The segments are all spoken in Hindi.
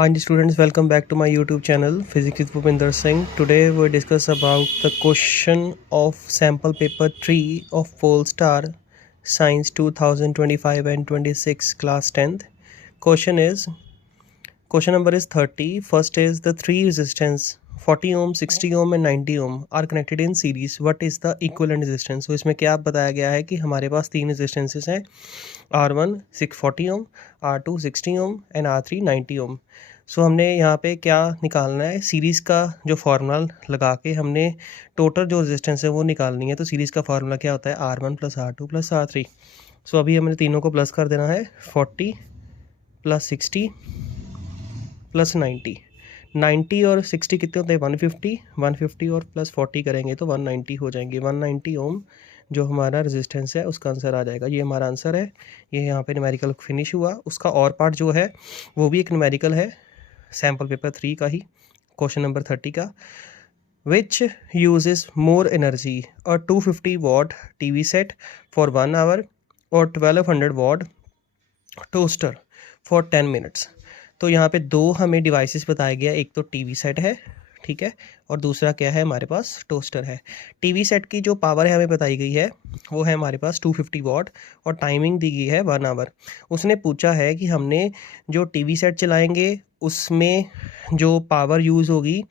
Hi students, welcome back to my YouTube channel Physics with Bhupinder Singh. Today we discuss about the question of sample paper 3 of Polestar Science 2025 and 26 class 10th. Question number is 30. First is the three resistance 40 ohm, 60 ohm and 90 ohm are connected in series. What is the equivalent resistance? So इसमें क्या बताया गया है कि हमारे पास तीन रेजिस्टेंसेस हैं, R1 640 Om, R2 60 ohm and R3 90 ओम. सो हमने यहाँ पे क्या निकालना है, सीरीज़ का जो फार्मूला लगा के हमने टोटल जो रेजिस्टेंस है वो निकालनी है. तो सीरीज़ का फार्मूला क्या होता है, R1 plus R2 plus R3. सो अभी हमने तीनों को प्लस कर देना है, 40 प्लस 60 प्लस 90 और 60 कितने होते हैं, 150 और प्लस 40 करेंगे तो 190 हो जाएंगे. 190 ओम जो हमारा रेजिस्टेंस है उसका आंसर आ जाएगा. ये हमारा आंसर है. ये यहाँ पे न्यूमेरिकल फिनिश हुआ. उसका और पार्ट जो है वो भी एक न्यूमेरिकल है, सैम्पल पेपर 3 का ही, क्वेश्चन नंबर 30 का. Which uses more energy, a 250 watt TV set for 1 hour और 1200 वॉट टोस्टर फॉर 10 मिनट्स. तो यहाँ पे दो हमें डिवाइसेस बताया गया, एक तो टीवी सेट है, ठीक है, और दूसरा क्या है, हमारे पास टोस्टर है. टीवी सेट की जो पावर है हमें बताई गई है वो है हमारे पास 250 वॉट और टाइमिंग दी गई है 1 आवर. उसने पूछा है कि हमने जो टीवी सेट चलाएंगे उसमें जो पावर यूज़ होगी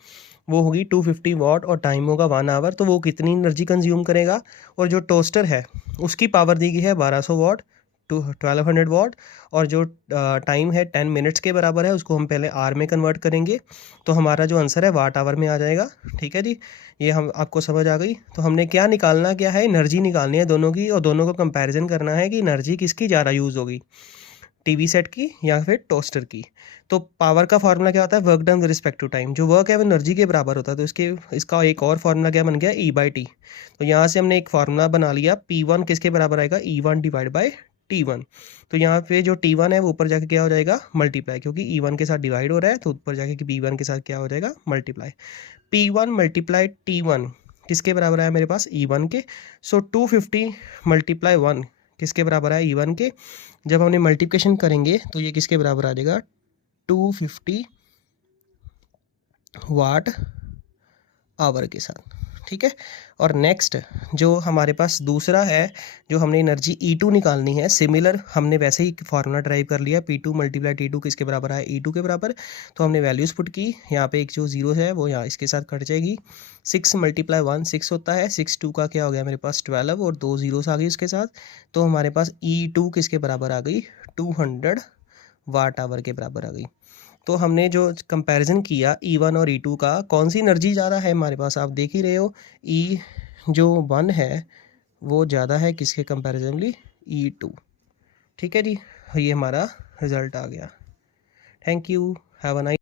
वो होगी 250 वॉट और टाइम होगा 1 आवर, तो वो कितनी एनर्जी कंज्यूम करेगा. और जो टोस्टर है उसकी पावर दी गई है 1200 वॉट टू 1200 वॉट और जो टाइम है 10 मिनट्स के बराबर है, उसको हम पहले आर में कन्वर्ट करेंगे तो हमारा जो आंसर है वाट आवर में आ जाएगा. ठीक है जी, ये हम आपको समझ आ गई. तो हमने क्या निकालना, क्या है, एनर्जी निकालनी है दोनों की, और दोनों को कंपैरिजन करना है कि एनर्जी किसकी ज़्यादा यूज़ होगी, टीवी सेट की या फिर टोस्टर की. तो पावर का फार्मूला क्या होता है, work done with respect to time. जो वर्क है वो एनर्जी के बराबर होता है. तो इसका एक और फार्मूला क्या बन गया, E/T. तो यहाँ से हमने एक फार्मूला बना लिया, P1 किसके बराबर आएगा, E1 डिवाइड बाई T1. तो यहाँ पे जो T1 है वो ऊपर जाके क्या हो जाएगा, मल्टीप्लाई, क्योंकि E1 के साथ डिवाइड हो रहा है तो ऊपर जाके P1 के साथ क्या हो जाएगा, मल्टीप्लाई. P1 मल्टीप्लाई T1 किसके बराबर आया मेरे पास, E1 के. सो 250 मल्टीप्लाई 1 किसके बराबर है, E1 के. जब हमने मल्टीप्लिकेशन करेंगे तो ये किसके बराबर आ जाएगा, 250 वाट आवर के साथ. ठीक है. और नेक्स्ट जो हमारे पास दूसरा है, जो हमने एनर्जी E2 निकालनी है, सिमिलर हमने वैसे ही फार्मूला ड्राइव कर लिया, P2 मल्टीप्लाई T2 किसके बराबर है, E2 के बराबर. तो हमने वैल्यूज़ पुट की, यहाँ पे एक जो जीरो है वो यहाँ इसके साथ कट जाएगी. 6 मल्टीप्लाई 1 6 होता है, 6 2 का क्या हो गया मेरे पास 12 और दो जीरोस आ गई उसके साथ. तो हमारे पास E2 किसके बराबर आ गई, 200 वाट आवर के बराबर आ गई. तो हमने जो कंपैरिजन किया E1 और E2 का, कौन सी एनर्जी ज़्यादा है हमारे पास, आप देख ही रहे हो. E जो 1 है वो ज़्यादा है किसके कंपैरिजनली, E2. ठीक है जी, ये हमारा रिजल्ट आ गया. Thank you, have a nice